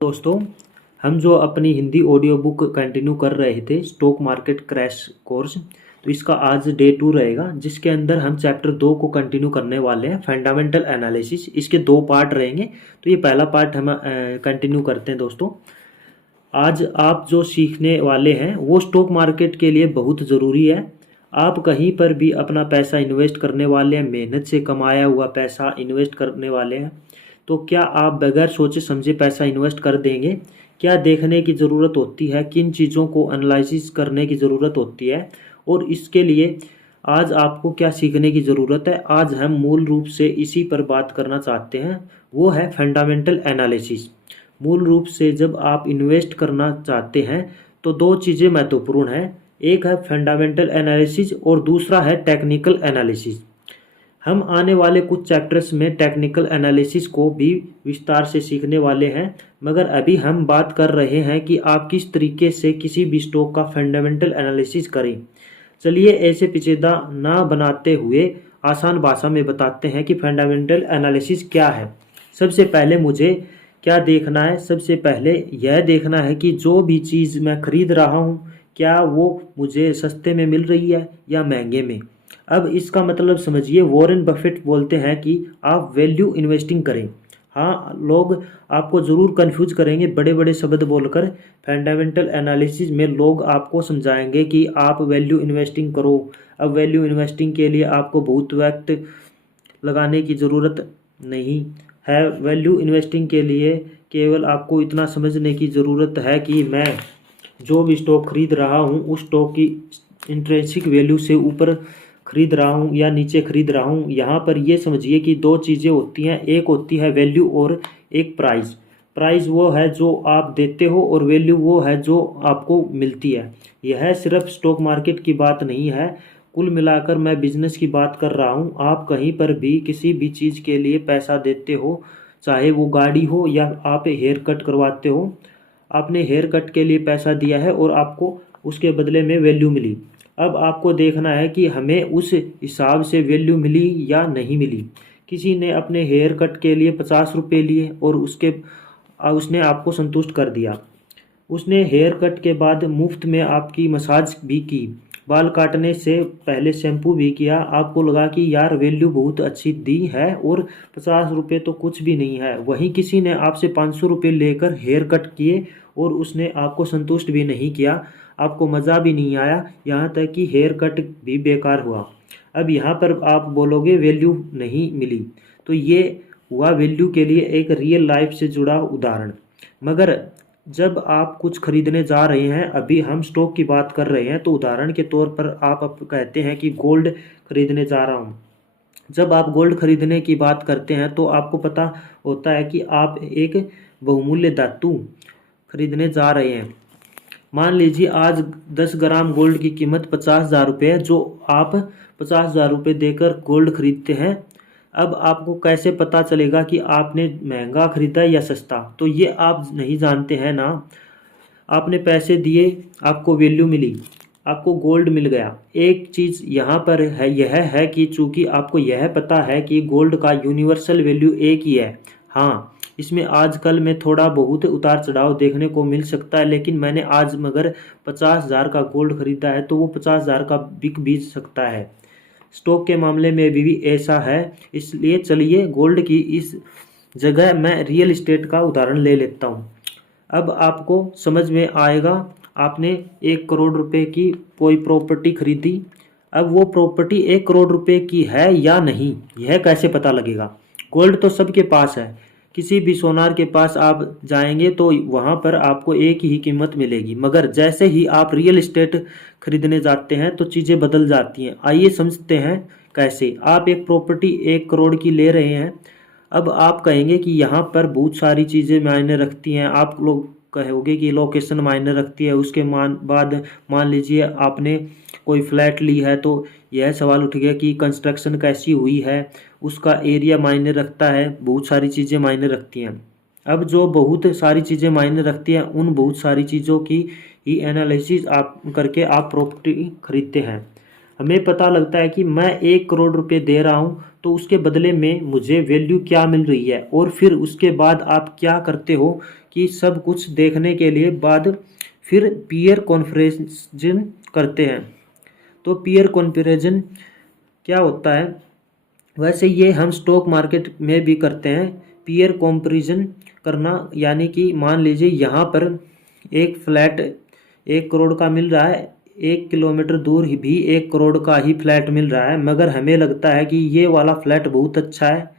दोस्तों, हम जो अपनी हिंदी ऑडियो बुक कंटिन्यू कर रहे थे स्टॉक मार्केट क्रैश कोर्स, तो इसका आज डे 2 रहेगा, जिसके अंदर हम चैप्टर 2 को कंटिन्यू करने वाले हैं, फंडामेंटल एनालिसिस। इसके 2 पार्ट रहेंगे, तो ये पहला पार्ट हम कंटिन्यू करते हैं। दोस्तों, आज आप जो सीखने वाले हैं वो स्टॉक मार्केट के लिए बहुत ज़रूरी है। आप कहीं पर भी अपना पैसा इन्वेस्ट करने वाले हैं, मेहनत से कमाया हुआ पैसा इन्वेस्ट करने वाले हैं, तो क्या आप बगैर सोचे समझे पैसा इन्वेस्ट कर देंगे? क्या देखने की ज़रूरत होती है, किन चीज़ों को एनालिसिस करने की ज़रूरत होती है, और इसके लिए आज आपको क्या सीखने की ज़रूरत है? आज हम मूल रूप से इसी पर बात करना चाहते हैं, वो है फंडामेंटल एनालिसिस। मूल रूप से जब आप इन्वेस्ट करना चाहते हैं तो 2 चीज़ें महत्वपूर्ण हैं, एक है फंडामेंटल एनालिसिस और दूसरा है टेक्निकल एनालिसिस। हम आने वाले कुछ चैप्टर्स में टेक्निकल एनालिसिस को भी विस्तार से सीखने वाले हैं, मगर अभी हम बात कर रहे हैं कि आप किस तरीके से किसी भी स्टॉक का फंडामेंटल एनालिसिस करें। चलिए ऐसे पेचीदा ना बनाते हुए आसान भाषा में बताते हैं कि फंडामेंटल एनालिसिस क्या है। सबसे पहले मुझे क्या देखना है? सबसे पहले यह देखना है कि जो भी चीज़ मैं खरीद रहा हूँ, क्या वो मुझे सस्ते में मिल रही है या महंगे में। अब इसका मतलब समझिए, वॉरेन बफेट बोलते हैं कि आप वैल्यू इन्वेस्टिंग करें। हाँ, लोग आपको ज़रूर कंफ्यूज करेंगे बड़े बड़े शब्द बोलकर। फंडामेंटल एनालिसिस में लोग आपको समझाएंगे कि आप वैल्यू इन्वेस्टिंग करो। अब वैल्यू इन्वेस्टिंग के लिए आपको बहुत वक्त लगाने की ज़रूरत नहीं है। वैल्यू इन्वेस्टिंग के लिए केवल आपको इतना समझने की ज़रूरत है कि मैं जो भी स्टॉक खरीद रहा हूँ उस स्टॉक की इंट्रिंसिक वैल्यू से ऊपर खरीद रहा हूँ या नीचे खरीद रहा हूँ। यहाँ पर ये समझिए कि 2 चीज़ें होती हैं, एक होती है वैल्यू और एक प्राइस। प्राइस वो है जो आप देते हो और वैल्यू वो है जो आपको मिलती है। यह सिर्फ स्टॉक मार्केट की बात नहीं है, कुल मिलाकर मैं बिजनेस की बात कर रहा हूँ। आप कहीं पर भी किसी भी चीज़ के लिए पैसा देते हो, चाहे वो गाड़ी हो या आप हेयर कट करवाते हो, आपने हेयर कट के लिए पैसा दिया है और आपको उसके बदले में वैल्यू मिली। अब आपको देखना है कि हमें उस हिसाब से वैल्यू मिली या नहीं मिली। किसी ने अपने हेयर कट के लिए 50 रुपये लिए और उसने आपको संतुष्ट कर दिया। उसने हेयर कट के बाद मुफ्त में आपकी मसाज भी की, बाल काटने से पहले शैम्पू भी किया। आपको लगा कि यार वैल्यू बहुत अच्छी दी है और 50 रुपये तो कुछ भी नहीं है। वहीं किसी ने आपसे 500 रुपये लेकर हेयर कट किए और उसने आपको संतुष्ट भी नहीं किया, आपको मज़ा भी नहीं आया, यहाँ तक कि हेयर कट भी बेकार हुआ। अब यहाँ पर आप बोलोगे वैल्यू नहीं मिली, तो ये हुआ वैल्यू के लिए एक रियल लाइफ से जुड़ा उदाहरण। मगर जब आप कुछ खरीदने जा रहे हैं, अभी हम स्टॉक की बात कर रहे हैं, तो उदाहरण के तौर पर आप कहते हैं कि गोल्ड खरीदने जा रहा हूँ। जब आप गोल्ड खरीदने की बात करते हैं तो आपको पता होता है कि आप एक बहुमूल्य धातु खरीदने जा रहे हैं। मान लीजिए आज 10 ग्राम गोल्ड की कीमत 50,000 रुपये है, जो आप 50,000 रुपये देकर गोल्ड खरीदते हैं। अब आपको कैसे पता चलेगा कि आपने महंगा खरीदा या सस्ता? तो ये आप नहीं जानते हैं ना। आपने पैसे दिए, आपको वैल्यू मिली, आपको गोल्ड मिल गया। एक चीज़ यहाँ पर है, यह है कि चूंकि आपको यह पता है कि गोल्ड का यूनिवर्सल वैल्यू एक ही है। हाँ, इसमें आजकल में थोड़ा बहुत उतार चढ़ाव देखने को मिल सकता है, लेकिन मैंने आज मगर 50,000 का गोल्ड खरीदा है तो वो 50,000 का बिक भी सकता है। स्टॉक के मामले में भी ऐसा है। इसलिए चलिए गोल्ड की इस जगह मैं रियल एस्टेट का उदाहरण ले लेता हूँ। अब आपको समझ में आएगा, आपने 1 करोड़ रुपए की कोई प्रॉपर्टी खरीदी। अब वो प्रॉपर्टी 1 करोड़ रुपए की है या नहीं, यह कैसे पता लगेगा? गोल्ड तो सबके पास है, किसी भी सोनार के पास आप जाएंगे तो वहाँ पर आपको एक ही कीमत मिलेगी, मगर जैसे ही आप रियल एस्टेट खरीदने जाते हैं तो चीज़ें बदल जाती हैं। आइए समझते हैं कैसे। आप एक प्रॉपर्टी 1 करोड़ की ले रहे हैं। अब आप कहेंगे कि यहाँ पर बहुत सारी चीज़ें मायने रखती हैं। आप लोग कहोगे कि लोकेशन मायने रखती है। उसके बाद मान लीजिए आपने कोई फ्लैट ली है तो यह सवाल उठ गया कि कंस्ट्रक्शन कैसी हुई है, उसका एरिया मायने रखता है, बहुत सारी चीज़ें मायने रखती हैं। अब जो बहुत सारी चीज़ें मायने रखती हैं, उन बहुत सारी चीज़ों की ही एनालिसिस आप करके आप प्रॉपर्टी खरीदते हैं। हमें पता लगता है कि मैं 1 करोड़ रुपए दे रहा हूँ तो उसके बदले में मुझे वैल्यू क्या मिल रही है, और फिर उसके बाद आप क्या करते हो कि सब कुछ देखने के लिए बाद फिर पीयर कॉन्फ्रेंसिंग करते हैं। तो पीयर कंपैरिजन क्या होता है, वैसे ये हम स्टॉक मार्केट में भी करते हैं। पीयर कंपैरिजन करना यानी कि मान लीजिए यहाँ पर एक फ्लैट 1 करोड़ का मिल रहा है, 1 किलोमीटर दूर ही भी 1 करोड़ का ही फ्लैट मिल रहा है, मगर हमें लगता है कि ये वाला फ्लैट बहुत अच्छा है,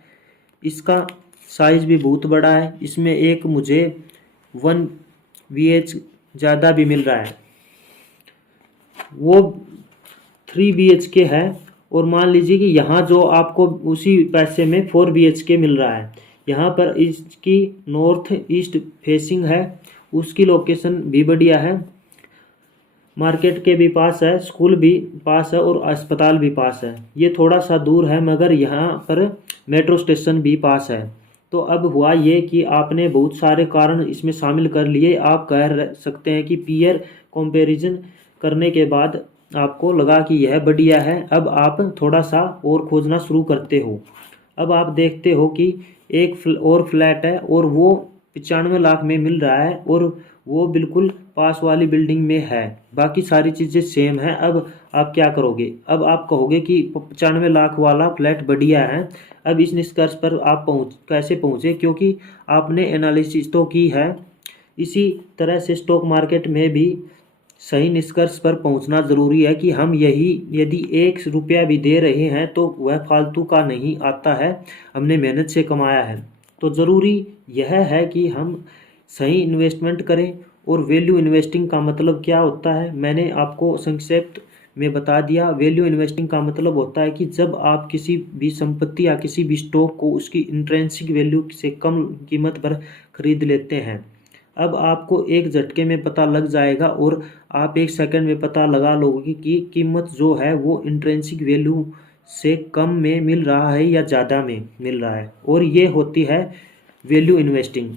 इसका साइज़ भी बहुत बड़ा है, इसमें एक मुझे 1 BH ज़्यादा भी मिल रहा है, वो 3 BHK है। और मान लीजिए कि यहाँ जो आपको उसी पैसे में 4 BHK मिल रहा है, यहाँ पर इसकी नॉर्थ ईस्ट फेसिंग है, उसकी लोकेशन भी बढ़िया है, मार्केट के भी पास है, स्कूल भी पास है और अस्पताल भी पास है। ये थोड़ा सा दूर है मगर यहाँ पर मेट्रो स्टेशन भी पास है। तो अब हुआ ये कि आपने बहुत सारे कारण इसमें शामिल कर लिए। आप कह सकते हैं कि पीयर कंपैरिजन करने के बाद आपको लगा कि यह बढ़िया है, अब आप थोड़ा सा और खोजना शुरू करते हो। अब आप देखते हो कि एक और फ्लैट है और वो 95 लाख में मिल रहा है और वो बिल्कुल पास वाली बिल्डिंग में है, बाकी सारी चीज़ें सेम है। अब आप क्या करोगे, अब आप कहोगे कि 95 लाख वाला फ्लैट बढ़िया है। अब इस निष्कर्ष पर आप कैसे पहुँचे, क्योंकि आपने एनालिसिस तो की है। इसी तरह से स्टॉक मार्केट में भी सही निष्कर्ष पर पहुंचना ज़रूरी है कि हम यही यदि 1 रुपया भी दे रहे हैं तो वह फालतू का नहीं आता है, हमने मेहनत से कमाया है। तो ज़रूरी यह है कि हम सही इन्वेस्टमेंट करें। और वैल्यू इन्वेस्टिंग का मतलब क्या होता है, मैंने आपको संक्षिप्त में बता दिया। वैल्यू इन्वेस्टिंग का मतलब होता है कि जब आप किसी भी संपत्ति या किसी भी स्टॉक को उसकी इंट्रिंसिक वैल्यू से कम कीमत पर खरीद लेते हैं। अब आपको एक झटके में पता लग जाएगा और आप 1 सेकंड में पता लगा लोगे कि कीमत जो है वो इंट्रिंसिक वैल्यू से कम में मिल रहा है या ज़्यादा में मिल रहा है, और ये होती है वैल्यू इन्वेस्टिंग।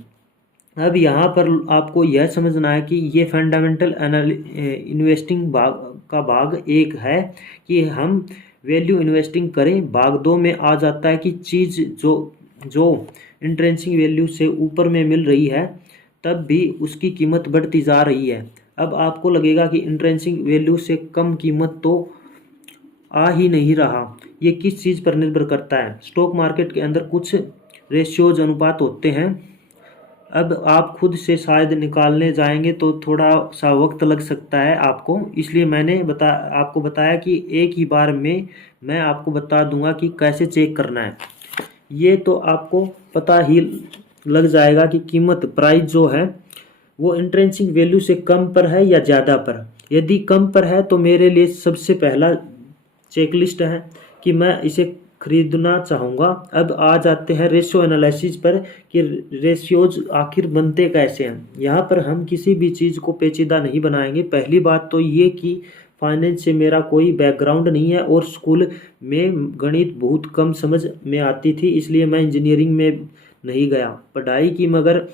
अब यहाँ पर आपको यह समझना है कि ये फंडामेंटल इन्वेस्टिंग भाग 1 है कि हम वैल्यू इन्वेस्टिंग करें। भाग 2 में आ जाता है कि चीज़ जो इंट्रिंसिक वैल्यू से ऊपर में मिल रही है तब भी उसकी कीमत बढ़ती जा रही है। अब आपको लगेगा कि इंट्रिंसिक वैल्यू से कम कीमत तो आ ही नहीं रहा। ये किस चीज़ पर निर्भर करता है, स्टॉक मार्केट के अंदर कुछ रेशियोज अनुपात होते हैं। अब आप खुद से शायद निकालने जाएंगे तो थोड़ा सा वक्त लग सकता है आपको, इसलिए मैंने आपको बताया कि एक ही बार में मैं आपको बता दूंगा कि कैसे चेक करना है। ये तो आपको पता ही लग जाएगा कि कीमत प्राइस जो है वो इंट्रिंसिक वैल्यू से कम पर है या ज़्यादा पर। यदि कम पर है तो मेरे लिए सबसे पहला चेकलिस्ट है कि मैं इसे खरीदना चाहूँगा। अब आ जाते हैं रेशियो एनालिसिस पर कि रेशियोज आखिर बनते कैसे हैं। यहाँ पर हम किसी भी चीज़ को पेचीदा नहीं बनाएंगे। पहली बात तो ये कि फाइनेंस से मेरा कोई बैकग्राउंड नहीं है और स्कूल में गणित बहुत कम समझ में आती थी, इसलिए मैं इंजीनियरिंग में नहीं गया पढ़ाई की, मगर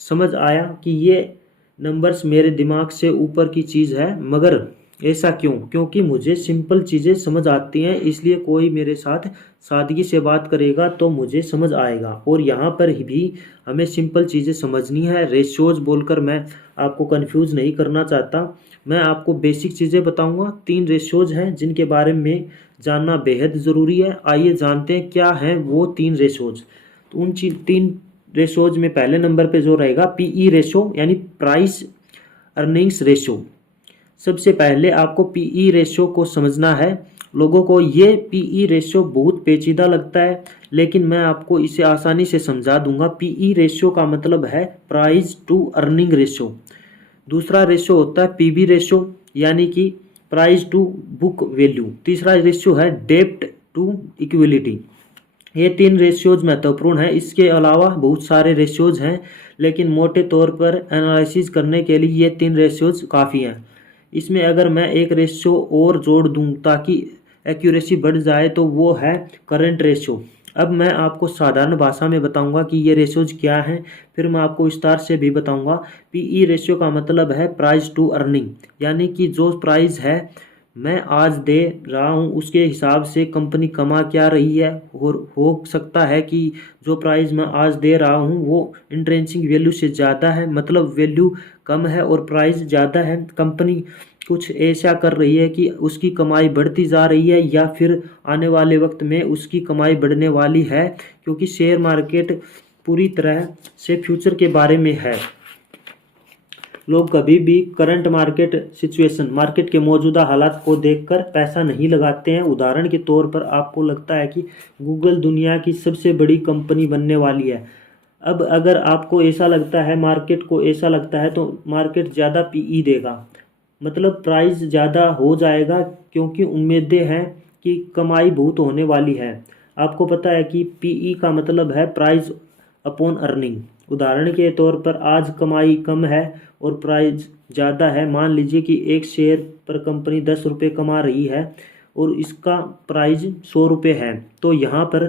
समझ आया कि ये नंबर्स मेरे दिमाग से ऊपर की चीज़ है। मगर ऐसा क्यों, क्योंकि मुझे सिंपल चीज़ें समझ आती हैं, इसलिए कोई मेरे साथ सादगी से बात करेगा तो मुझे समझ आएगा। और यहाँ पर भी हमें सिंपल चीज़ें समझनी है। रेशियोज बोलकर मैं आपको कंफ्यूज नहीं करना चाहता, मैं आपको बेसिक चीज़ें बताऊंगा। 3 रेशियोज हैं जिनके बारे में जानना बेहद ज़रूरी है। आइए जानते हैं क्या हैं वो 3 रेशियोज। तो उन 3 रेशियोज में पहले नंबर पे जो रहेगा पीई रेशियो यानी प्राइस अर्निंग्स रेशियो। सबसे पहले आपको पीई रेशियो को समझना है। लोगों को ये पीई रेशियो बहुत पेचीदा लगता है, लेकिन मैं आपको इसे आसानी से समझा दूंगा। पीई रेशियो का मतलब है प्राइस टू अर्निंग रेशियो। दूसरा रेशियो होता है पीबी रेशियो यानी कि प्राइस टू बुक वैल्यू। तीसरा रेशियो है डेब्ट टू इक्विलिटी। ये 3 रेशियोज महत्वपूर्ण हैं। इसके अलावा बहुत सारे रेशियोज हैं, लेकिन मोटे तौर पर एनालिसिस करने के लिए ये 3 रेशियोज काफ़ी हैं। इसमें अगर मैं एक रेशियो और जोड़ दूं ताकि एक्यूरेसी बढ़ जाए तो वो है करंट रेशियो। अब मैं आपको साधारण भाषा में बताऊंगा कि ये रेशियोज क्या हैं, फिर मैं आपको विस्तार से भी बताऊंगा। पीई रेशियो का मतलब है प्राइस टू अर्निंग, यानी कि जो प्राइस है मैं आज दे रहा हूँ उसके हिसाब से कंपनी कमा क्या रही है, और हो सकता है कि जो प्राइस मैं आज दे रहा हूँ वो इंट्रिंसिक वैल्यू से ज़्यादा है, मतलब वैल्यू कम है और प्राइस ज़्यादा है। कंपनी कुछ ऐसा कर रही है कि उसकी कमाई बढ़ती जा रही है, या फिर आने वाले वक्त में उसकी कमाई बढ़ने वाली है, क्योंकि शेयर मार्केट पूरी तरह से फ्यूचर के बारे में है। लोग कभी भी करंट मार्केट सिचुएशन, मार्केट के मौजूदा हालात को देखकर पैसा नहीं लगाते हैं। उदाहरण के तौर पर आपको लगता है कि गूगल दुनिया की सबसे बड़ी कंपनी बनने वाली है। अब अगर आपको ऐसा लगता है, मार्केट को ऐसा लगता है, तो मार्केट ज़्यादा पीई देगा, मतलब प्राइस ज़्यादा हो जाएगा, क्योंकि उम्मीदें हैं कि कमाई बहुत होने वाली है। आपको पता है कि पीई का मतलब है प्राइस अपॉन अर्निंग। उदाहरण के तौर पर आज कमाई कम है और प्राइस ज़्यादा है। मान लीजिए कि एक शेयर पर कंपनी 10 रुपये कमा रही है और इसका प्राइस 100 रुपये है, तो यहाँ पर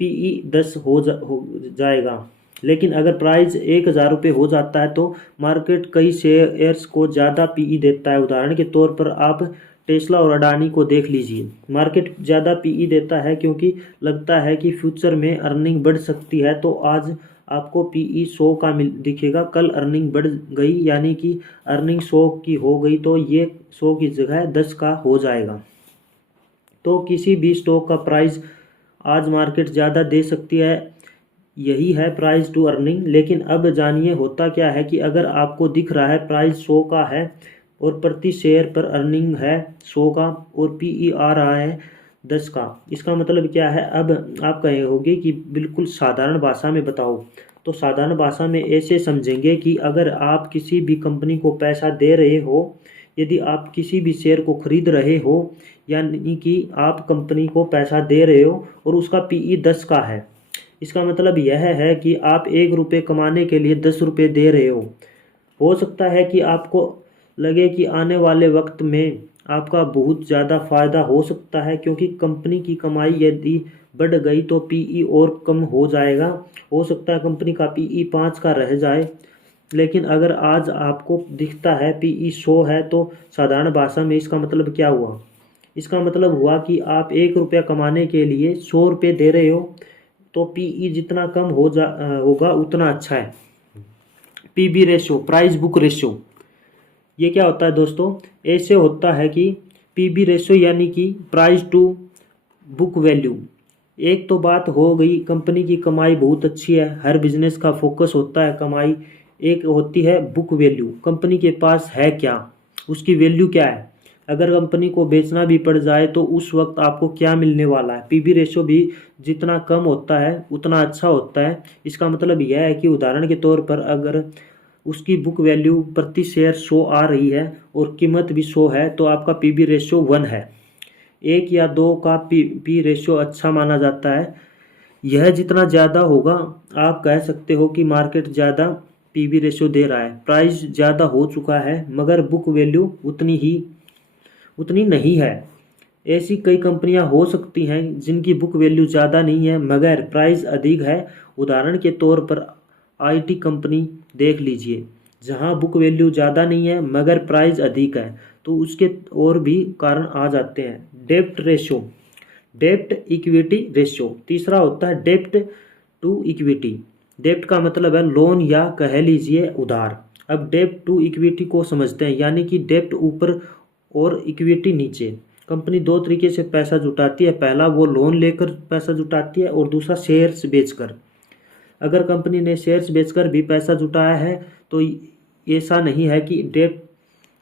पीई 10 हो जाएगा। लेकिन अगर प्राइस 1000 रुपये हो जाता है तो मार्केट कई शेयर्स को ज़्यादा पीई देता है। उदाहरण के तौर पर आप टेस्ला और अडानी को देख लीजिए। मार्केट ज़्यादा पीई देता है क्योंकि लगता है कि फ्यूचर में अर्निंग बढ़ सकती है, तो आज आपको पीई 100 का दिखेगा, कल अर्निंग बढ़ गई यानी कि अर्निंग 100 की हो गई तो ये 100 की जगह 10 का हो जाएगा। तो किसी भी स्टॉक का प्राइस आज मार्केट ज़्यादा दे सकती है, यही है प्राइस टू अर्निंग। लेकिन अब जानिए होता क्या है कि अगर आपको दिख रहा है प्राइस 100 का है और प्रति शेयर पर अर्निंग है 100 का और पीई आ रहा है 10 का, इसका मतलब क्या है। अब आप कहोगे कि बिल्कुल साधारण भाषा में बताओ, तो साधारण भाषा में ऐसे समझेंगे कि अगर आप किसी भी कंपनी को पैसा दे रहे हो, यदि आप किसी भी शेयर को खरीद रहे हो, यानी कि आप कंपनी को पैसा दे रहे हो और उसका पीई 10 का है, इसका मतलब यह है कि आप 1 रुपये कमाने के लिए 10 रुपये दे रहे हो सकता है कि आपको लगे कि आने वाले वक्त में आपका बहुत ज़्यादा फ़ायदा हो सकता है, क्योंकि कंपनी की कमाई यदि बढ़ गई तो पीई और कम हो जाएगा। हो सकता है कंपनी का पीई 5 का रह जाए। लेकिन अगर आज आपको दिखता है पीई 100 है, तो साधारण भाषा में इसका मतलब क्या हुआ। इसका मतलब हुआ कि आप 1 रुपया कमाने के लिए 100 रुपये दे रहे हो, तो पीई जितना कम होगा उतना अच्छा है। PB ratio, price book ratio, ये क्या होता है दोस्तों। ऐसे होता है कि पीबी रेशो यानी कि प्राइस टू बुक वैल्यू। एक तो बात हो गई कंपनी की कमाई बहुत अच्छी है, हर बिजनेस का फोकस होता है कमाई। एक होती है बुक वैल्यू, कंपनी के पास है क्या, उसकी वैल्यू क्या है। अगर कंपनी को बेचना भी पड़ जाए तो उस वक्त आपको क्या मिलने वाला है। पीबी रेशो भी जितना कम होता है उतना अच्छा होता है। इसका मतलब यह है कि उदाहरण के तौर पर अगर उसकी बुक वैल्यू प्रति शेयर 100 आ रही है और कीमत भी 100 है, तो आपका पीबी रेशो 1 है। 1 या 2 का पी रेशो अच्छा माना जाता है। यह जितना ज़्यादा होगा आप कह सकते हो कि मार्केट ज़्यादा पीबी रेशो दे रहा है, प्राइस ज़्यादा हो चुका है, मगर बुक वैल्यू उतनी नहीं है। ऐसी कई कंपनियां हो सकती हैं जिनकी बुक वैल्यू ज़्यादा नहीं है मगर प्राइस अधिक है। उदाहरण के तौर पर आईटी कंपनी देख लीजिए, जहां बुक वैल्यू ज़्यादा नहीं है मगर प्राइस अधिक है, तो उसके और भी कारण आ जाते हैं। डेप्ट रेशो, डेप्ट इक्विटी रेशो। तीसरा होता है डेप्ट टू इक्विटी। डेप्ट का मतलब है लोन या कह लीजिए उधार। अब डेप्ट टू इक्विटी को समझते हैं, यानी कि डेप्ट ऊपर और इक्विटी नीचे। कंपनी 2 तरीके से पैसा जुटाती है, पहला वो लोन लेकर पैसा जुटाती है और दूसरा शेयर्स बेचकर। अगर कंपनी ने शेयर्स बेचकर भी पैसा जुटाया है तो ऐसा नहीं है कि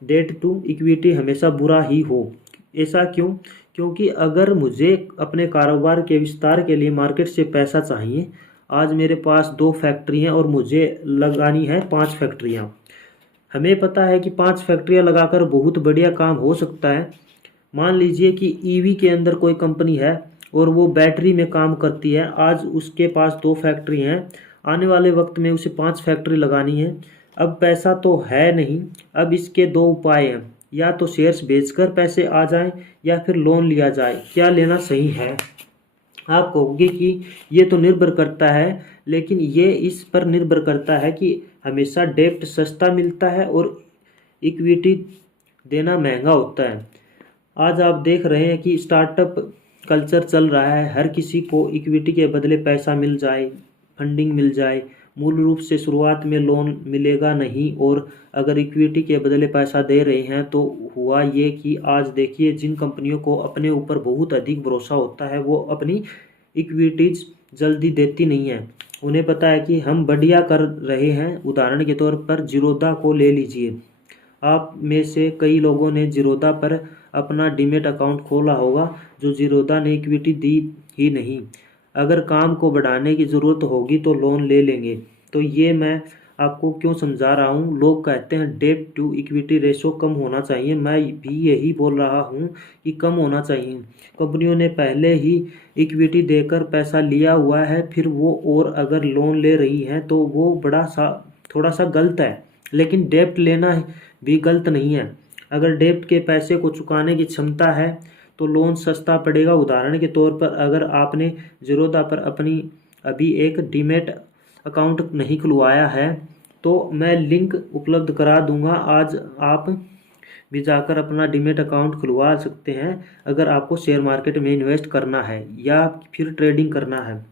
डेट टू इक्विटी हमेशा बुरा ही हो। ऐसा क्यों। क्योंकि अगर मुझे अपने कारोबार के विस्तार के लिए मार्केट से पैसा चाहिए, आज मेरे पास 2 फैक्ट्री हैं और मुझे लगानी है 5 फैक्ट्रियाँ। हमें पता है कि 5 फैक्ट्रियाँ लगाकर बहुत बढ़िया काम हो सकता है। मान लीजिए कि ईवी के अंदर कोई कंपनी है और वो बैटरी में काम करती है। आज उसके पास 2 फैक्ट्री हैं, आने वाले वक्त में उसे 5 फैक्ट्री लगानी है। अब पैसा तो है नहीं, अब इसके 2 उपाय हैं, या तो शेयर्स बेचकर पैसे आ जाएं या फिर लोन लिया जाए। क्या लेना सही है। आप कहोगे कि ये तो निर्भर करता है, लेकिन ये इस पर निर्भर करता है कि हमेशा डेप्ट सस्ता मिलता है और इक्विटी देना महंगा होता है। आज आप देख रहे हैं कि स्टार्टअप कल्चर चल रहा है, हर किसी को इक्विटी के बदले पैसा मिल जाए, फंडिंग मिल जाए। मूल रूप से शुरुआत में लोन मिलेगा नहीं, और अगर इक्विटी के बदले पैसा दे रहे हैं तो हुआ ये कि आज देखिए जिन कंपनियों को अपने ऊपर बहुत अधिक भरोसा होता है वो अपनी इक्विटीज जल्दी देती नहीं है। उन्हें पता है कि हम बढ़िया कर रहे हैं। उदाहरण के तौर पर जीरोधा को ले लीजिए। आप में से कई लोगों ने जीरोधा पर अपना डीमैट अकाउंट खोला होगा, जो जीरोधा ने इक्विटी दी ही नहीं। अगर काम को बढ़ाने की ज़रूरत होगी तो लोन ले लेंगे। तो ये मैं आपको क्यों समझा रहा हूँ। लोग कहते हैं डेट टू इक्विटी रेशो कम होना चाहिए, मैं भी यही बोल रहा हूँ कि कम होना चाहिए। कंपनियों ने पहले ही इक्विटी देकर पैसा लिया हुआ है, फिर वो और अगर लोन ले रही हैं तो वो थोड़ा सा गलत है। लेकिन डेप्ट लेना भी गलत नहीं है। अगर डेप्ट के पैसे को चुकाने की क्षमता है तो लोन सस्ता पड़ेगा। उदाहरण के तौर पर अगर आपने जीरोधा पर अपनी अभी एक डीमैट अकाउंट नहीं खुलवाया है तो मैं लिंक उपलब्ध करा दूंगा, आज आप भी जाकर अपना डीमैट अकाउंट खुलवा सकते हैं। अगर आपको शेयर मार्केट में इन्वेस्ट करना है या फिर ट्रेडिंग करना है,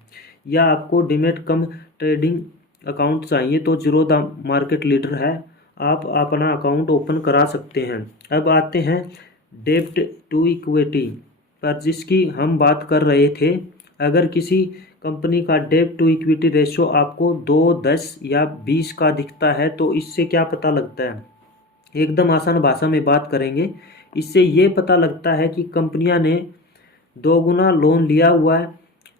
या आपको डीमैट कम ट्रेडिंग अकाउंट चाहिए तो जीरोधा मार्केट लीडर है, आप अपना अकाउंट ओपन करा सकते हैं। अब आते हैं डेब्ट टू इक्विटी पर जिसकी हम बात कर रहे थे। अगर किसी कंपनी का डेब्ट टू इक्विटी रेशो आपको 2, 10 या 20 का दिखता है तो इससे क्या पता लगता है। एकदम आसान भाषा में बात करेंगे, इससे ये पता लगता है कि कंपनियां ने 2 गुना लोन लिया हुआ है।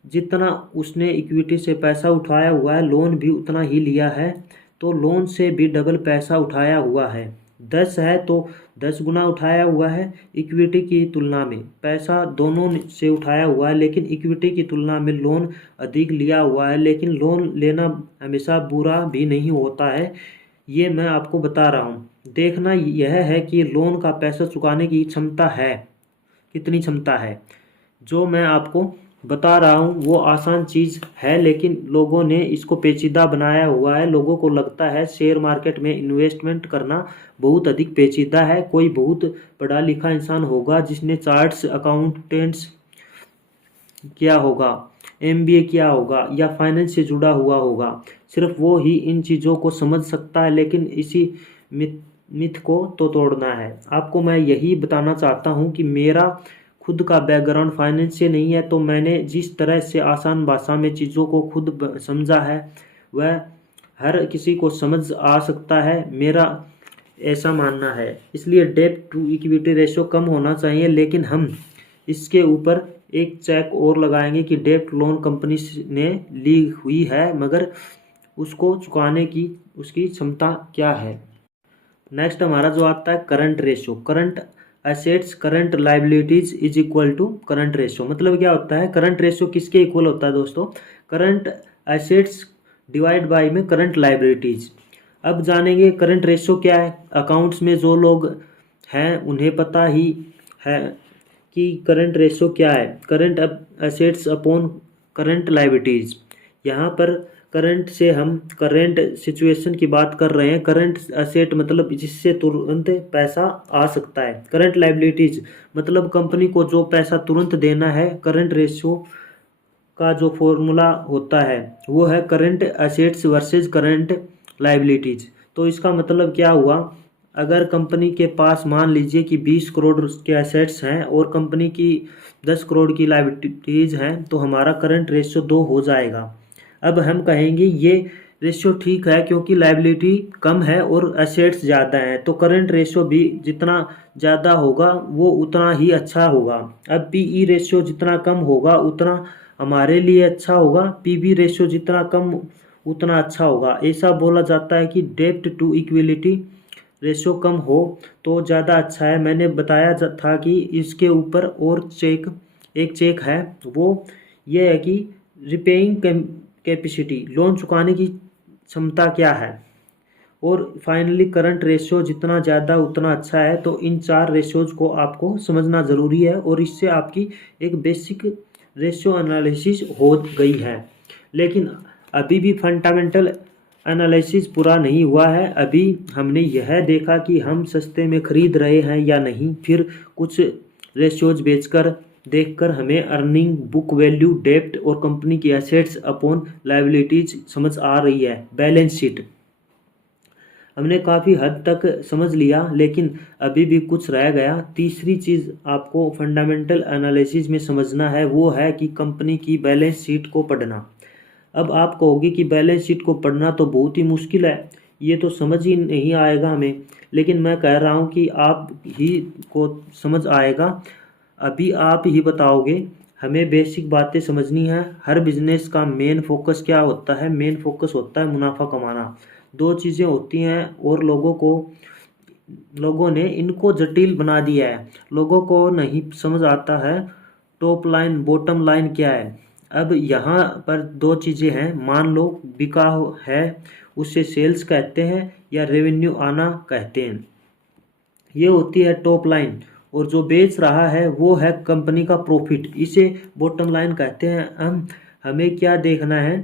जितना उसने इक्विटी से पैसा उठाया हुआ है, लोन भी उतना ही लिया है, तो लोन से भी डबल पैसा उठाया हुआ है। 10 है तो 10 गुना उठाया हुआ है इक्विटी की तुलना में। पैसा दोनों से उठाया हुआ है, लेकिन इक्विटी की तुलना में लोन अधिक लिया हुआ है। लेकिन लोन लेना हमेशा बुरा भी नहीं होता है, ये मैं आपको बता रहा हूँ। देखना यह है कि लोन का पैसा चुकाने की क्षमता है, कितनी क्षमता है। जो मैं आपको बता रहा हूँ वो आसान चीज़ है, लेकिन लोगों ने इसको पेचीदा बनाया हुआ है। लोगों को लगता है शेयर मार्केट में इन्वेस्टमेंट करना बहुत अधिक पेचीदा है। कोई बहुत पढ़ा लिखा इंसान होगा जिसने चार्ट्स अकाउंटेंट्स किया होगा, एमबीए किया होगा या फाइनेंस से जुड़ा हुआ होगा, सिर्फ वो ही इन चीज़ों को समझ सकता है। लेकिन इसी मिथ को तो तोड़ना है। आपको मैं यही बताना चाहता हूँ कि मेरा खुद का बैकग्राउंड फाइनेंस से नहीं है, तो मैंने जिस तरह से आसान भाषा में चीज़ों को खुद समझा है वह हर किसी को समझ आ सकता है, मेरा ऐसा मानना है। इसलिए डेब्ट टू इक्विटी रेशो कम होना चाहिए, लेकिन हम इसके ऊपर एक चेक और लगाएंगे कि डेब्ट लोन कंपनी ने ली हुई है, मगर उसको चुकाने की उसकी क्षमता क्या है। नेक्स्ट हमारा जो आता है current ratio. Current assets current liabilities is equal to current ratio. मतलब क्या होता है, करंट रेशो किसके इक्वल होता है दोस्तों, करंट एसेट्स डिवाइड बाय में करंट लाइबिलिटीज। अब जानेंगे करंट रेशो क्या है। अकाउंट्स में जो लोग हैं उन्हें पता ही है कि करंट रेशो क्या है। Current assets upon current liabilities. यहाँ पर करंट से हम करंट सिचुएशन की बात कर रहे हैं। करंट एसेट मतलब जिससे तुरंत पैसा आ सकता है। करंट लाइबिलिटीज मतलब कंपनी को जो पैसा तुरंत देना है। करंट रेशियो का जो फॉर्मूला होता है वो है current assets versus current liabilities. तो इसका मतलब क्या हुआ, अगर कंपनी के पास मान लीजिए कि 20 करोड़ के एसेट्स हैं और कंपनी की 10 करोड़ की लाइबिलिटीज हैं, तो हमारा करंट रेशियो 2 हो जाएगा। अब हम कहेंगे ये रेशियो ठीक है क्योंकि लायबिलिटी कम है और एसेट्स ज़्यादा हैं, तो करंट रेशियो भी जितना ज़्यादा होगा वो उतना ही अच्छा होगा। अब पीई रेशियो जितना कम होगा उतना हमारे लिए अच्छा होगा, पीबी रेशियो जितना कम उतना अच्छा होगा। ऐसा बोला जाता है कि डेब्ट टू इक्विलिटी रेशियो कम हो तो ज़्यादा अच्छा है। मैंने बताया था कि इसके ऊपर और एक चेक है, वो ये है कि रिपेइंग कैपेसिटी, लोन चुकाने की क्षमता क्या है, और फाइनली करंट रेशियो जितना ज़्यादा उतना अच्छा है। तो इन 4 रेशियोज को आपको समझना ज़रूरी है और इससे आपकी एक बेसिक रेशियो एनालिसिस हो गई है। लेकिन अभी भी फंडामेंटल एनालिसिस पूरा नहीं हुआ है। अभी हमने यह देखा कि हम सस्ते में ख़रीद रहे हैं या नहीं, फिर कुछ रेशियोज बेचकर देखकर हमें अर्निंग, बुक वैल्यू, डेप्ट और कंपनी की एसेट्स अपॉन लायबिलिटीज समझ आ रही है। बैलेंस शीट हमने काफ़ी हद तक समझ लिया, लेकिन अभी भी कुछ रह गया। तीसरी चीज़ आपको फंडामेंटल एनालिसिस में समझना है, वो है कि कंपनी की बैलेंस शीट को पढ़ना। अब आप कहोगे कि बैलेंस शीट को पढ़ना तो बहुत ही मुश्किल है, ये तो समझ ही नहीं आएगा हमें, लेकिन मैं कह रहा हूँ कि आप ही को समझ आएगा। अभी आप ही बताओगे। हमें बेसिक बातें समझनी है। हर बिजनेस का मेन फोकस क्या होता है? मेन फोकस होता है मुनाफा कमाना। दो चीज़ें होती हैं और लोगों ने इनको जटिल बना दिया है। लोगों को नहीं समझ आता है टॉप लाइन बॉटम लाइन क्या है। अब यहाँ पर दो चीज़ें हैं। मान लो बिका है, उसे सेल्स कहते हैं या रेवेन्यू आना कहते हैं। ये होती है टॉप लाइन, और जो बेच रहा है वो है कंपनी का प्रॉफिट, इसे बॉटम लाइन कहते हैं। हमें क्या देखना है?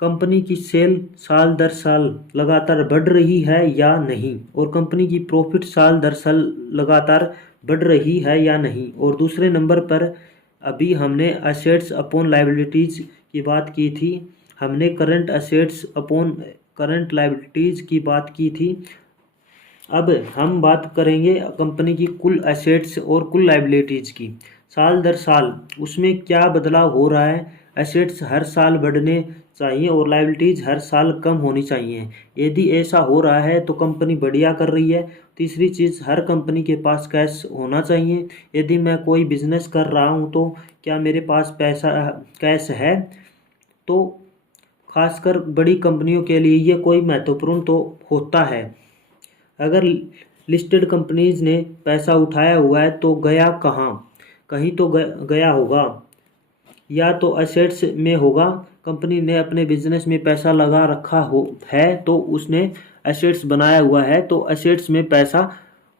कंपनी की सेल साल दर साल लगातार बढ़ रही है या नहीं, और कंपनी की प्रॉफिट साल दर साल लगातार बढ़ रही है या नहीं। और दूसरे नंबर पर अभी हमने असेट्स अपॉन लायबिलिटीज़ की बात की थी, हमने current assets upon current liabilities की बात की थी। अब हम बात करेंगे कंपनी की कुल एसेट्स और कुल लायबिलिटीज़ की। साल दर साल उसमें क्या बदलाव हो रहा है? एसेट्स हर साल बढ़ने चाहिए और लायबिलिटीज़ हर साल कम होनी चाहिए। यदि ऐसा हो रहा है तो कंपनी बढ़िया कर रही है। तीसरी चीज़, हर कंपनी के पास कैश होना चाहिए। यदि मैं कोई बिजनेस कर रहा हूँ तो क्या मेरे पास पैसा कैश है? तो खासकर बड़ी कंपनियों के लिए ये कोई महत्वपूर्ण तो होता है। अगर लिस्टेड कंपनीज ने पैसा उठाया हुआ है तो गया कहाँ? कहीं तो गया होगा, या तो एसेट्स में होगा। कंपनी ने अपने बिजनेस में पैसा लगा रखा है तो उसने एसेट्स बनाया हुआ है, तो एसेट्स में पैसा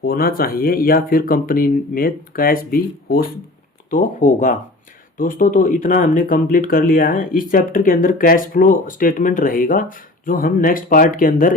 होना चाहिए, या फिर कंपनी में कैश भी हो तो होगा। दोस्तों, तो इतना हमने कंप्लीट कर लिया है। इस चैप्टर के अंदर कैश फ्लो स्टेटमेंट रहेगा, जो हम नेक्स्ट पार्ट के अंदर